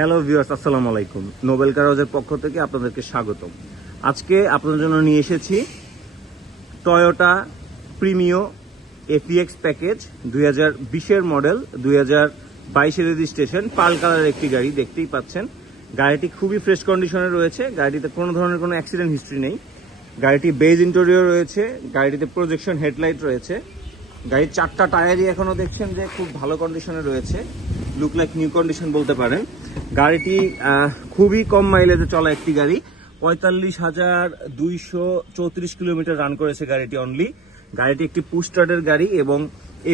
Hello viewers, আসসালামু আলাইকুম। Nobel কার হাউসের পক্ষ থেকে আপনাদেরকে স্বাগতম। আজকে আপনাদের জন্য নিয়ে এসেছি Toyota Premio এফিএক্স package 2020-এর model, 2022-এর registration, পাল কালারের একটি গাড়ি। দেখতেই পাচ্ছেন গাড়িটি খুবই ফ্রেশ কন্ডিশনে রয়েছে। গাড়িটিতে কোনো ধরনের কোনো অ্যাক্সিডেন্ট হিস্ট্রি নেই। গাড়িটি বেজ ইন্টেরিয়র রয়েছে, গাড়িটিতে প্রজেকশন হেডলাইট রয়েছে। গাড়ির 4টা টায়ারই এখনো দেখছেন যে খুব ভালো কন্ডিশনে রয়েছে, লুক লাইক নিউ কন্ডিশন বলতে পারেন। গাড়িটি খুবই কম মাইলেজে চলা একটি গাড়ি, 45,234 কিলোমিটার রান করেছে গাড়িটি অনলি। গাড়িটি একটি পুশ স্টার্টের গাড়ি এবং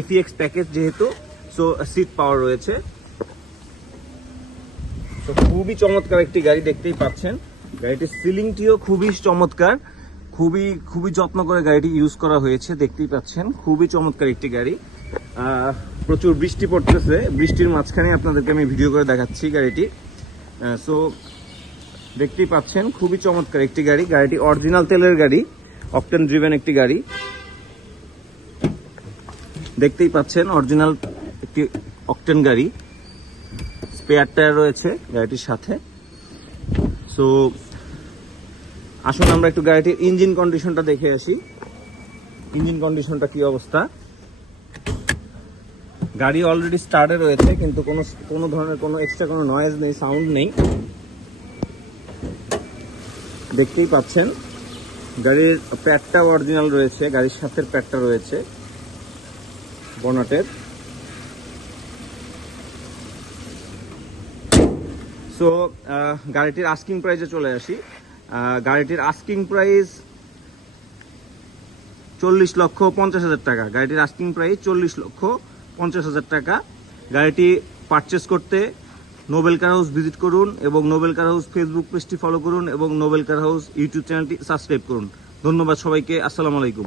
এফিএক্স প্যাকেজ যেহেতু, সো সিট পাওয়ার রয়েছে। তো খুবই চমৎকার একটি গাড়ি, দেখতেই পাচ্ছেন। গাড়িটির সিলিংটিও খুবই চমৎকার, খুবই যত্ন করে গাড়িটি ইউজ করা হয়েছে, দেখতেই পাচ্ছেন। খুবই চমৎকার একটি গাড়ি। প্রচুর বৃষ্টি পড়তেছে, বৃষ্টির মাঝখানে আপনাদেরকে আমি ভিডিও করে দেখাচ্ছি গাড়িটি। সো দেখতেই পাচ্ছেন খুবই চমৎকার একটি গাড়ি। গাড়িটি অরিজিনাল তেলের গাড়ি, অকটেন ড্রিভেন একটি গাড়ি। দেখতেই পাচ্ছেন অরিজিনাল একটি অকটেন গাড়ি। স্পেয়ার টায়ার রয়েছে গাড়িটির সাথে। সো আসুন আমরা একটু গাড়িটির ইঞ্জিন কন্ডিশনটা দেখে আসি। ইঞ্জিন কন্ডিশনটা কি অবস্থা। গাড়ি অলরেডি স্টার্টে রয়েছে, কিন্তু কোনো ধরনের কোনো এক্সট্রা কোনো নয়েজ নেই, সাউন্ড নেই। দেখতেই পাচ্ছেন গাড়ির প্যাডটা অরিজিনাল রয়েছে, গাড়ির সাথে প্যাডটা রয়েছে বনেটের। সো গাড়িটির আস্কিং প্রাইসে চলে আসি। গাড়িটির আস্কিং প্রাইস 40,50,000 টাকা। গাড়িটির আস্কিং প্রাইস 40,50,000 টাকা। গাড়িটি পারচেস করতে নোবেল কার হাউস ভিজিট করুন এবং নোবেল কার হাউস ফেসবুক পেজটি ফলো করুন এবং নোবেল কার হাউস ইউটিউব চ্যানেলটি সাবস্ক্রাইব করুন। ধন্যবাদ সবাইকে। আসসালামু আলাইকুম।